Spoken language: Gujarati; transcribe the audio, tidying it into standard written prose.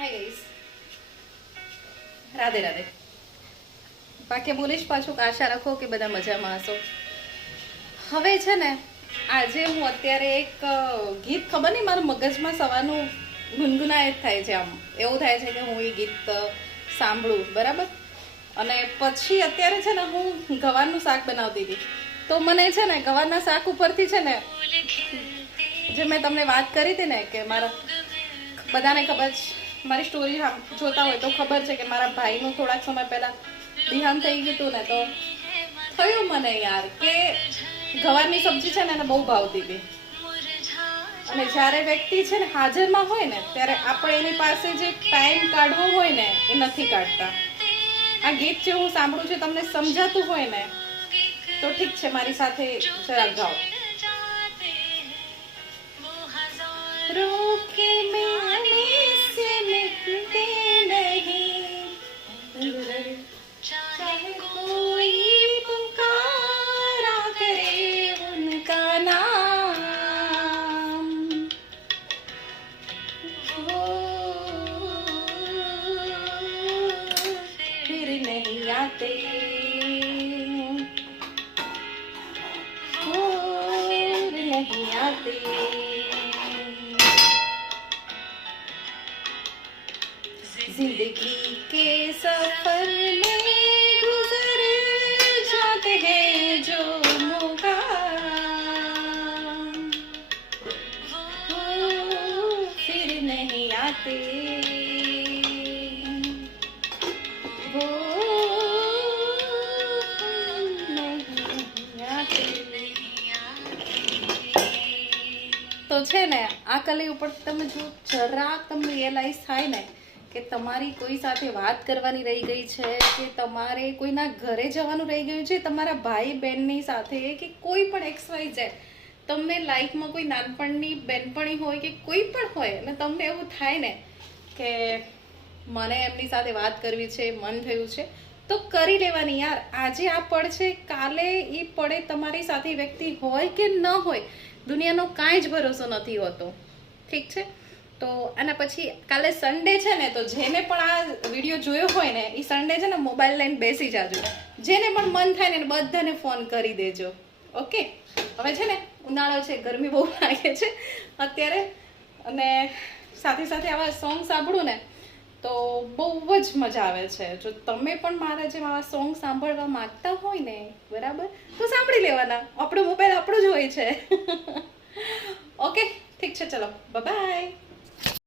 Hi guys, Radhe Radhe. બાકી બોલીશ પાછું આશા રાખો કે બધા મજામાં હશો. હવે છે ને આજે હું અત્યારે એક ગીત, ખબર નહીં મારા મગજમાં સવારનું ગુનગુનાય જ થાય છે. આમ એવું થાય છે કે હું એ ગીત સાંભળું, બરાબર. અને પછી અત્યારે છે ને હું ગવારનું શાક બનાવતી હતી, તો મને છે ને ગવારના શાક ઉપરથી છે ને જે મેં તમને વાત કરી હતી ને કે મારા બધાને ખબર છે, મારી સ્ટોરી જોતા હોય તો ખબર છે કે મારા ભાઈનું થોડાક સમય પહેલા દેહાંત થઈ ગયું હતું ને, તો થયું મને યાર કે ગવારની સબ્જી છે ને એને બહુ ભાવતી હતી. અને જ્યારે વ્યક્તિ છે ને હાજરમાં હોય ને ત્યારે આપણે એની પાસે જે ટાઈમ કાઢવો હોય ને એ નથી કાઢતા. આ ગીત જે હું સાંભળું છું તમને સમજાતું હોય ને તો ઠીક છે, મારી સાથે જરા ગાઓ. रोके मिलने से मिलते नहीं, चाहे कोई पुकारा करे उनका नाम, वो फिर नहीं आते, वो नहीं आते. जिंदगी के सफर में गुजर जाते हैं जो मुकाम, वो फिर नहीं आते, वो नहीं आते. તો છે ને આ કલી ઉપર તમે જો જરાક તમને રિયલાઇઝ થાય ને કે તમારી કોઈ સાથે વાત કરવાની રહી ગઈ છે, કે તમારે કોઈના ઘરે જવાનું રહી ગયું છે, તમારા ભાઈ બહેનની સાથે કે કોઈ પણ XYZ, તમને લાઈફમાં કોઈ નાનપણની બેનપણી હોય કે કોઈ પણ હોય અને તમને એવું થાય ને કે મને એમની સાથે વાત કરવી છે, મન થયું છે, તો કરી લેવાની યાર. આજે આ પળ છે, કાલે એ પડે તમારી સાથે વ્યક્તિ હોય કે ન હોય, દુનિયાનો કાંઈ જ ભરોસો નથી હોતો, ઠીક છે. તો આના પછી કાલે સન્ડે છે ને, તો જેને પણ આ વિડીયો જોયો હોય ને એ સન્ડે છે ને મોબાઈલ લઈને બેસી જાજો. જેને પણ મન થાય ને બધાને ફોન કરી દેજો, ઓકે. હવે છે ને ઉનાળો છે, ગરમી બહુ લાગે છે અત્યારે, અને સાથે સાથે આવા સોંગ સાંભળું ને તો બહુ જ મજા આવે છે. જો તમે પણ મારા જેમ આવા સોંગ સાંભળવા માંગતા હોય ને, બરાબર, તો સાંભળી લેવાના. આપણો મોબાઈલ આપણો જ હોય છે. ઓકે, ઠીક છે, ચલો બાય.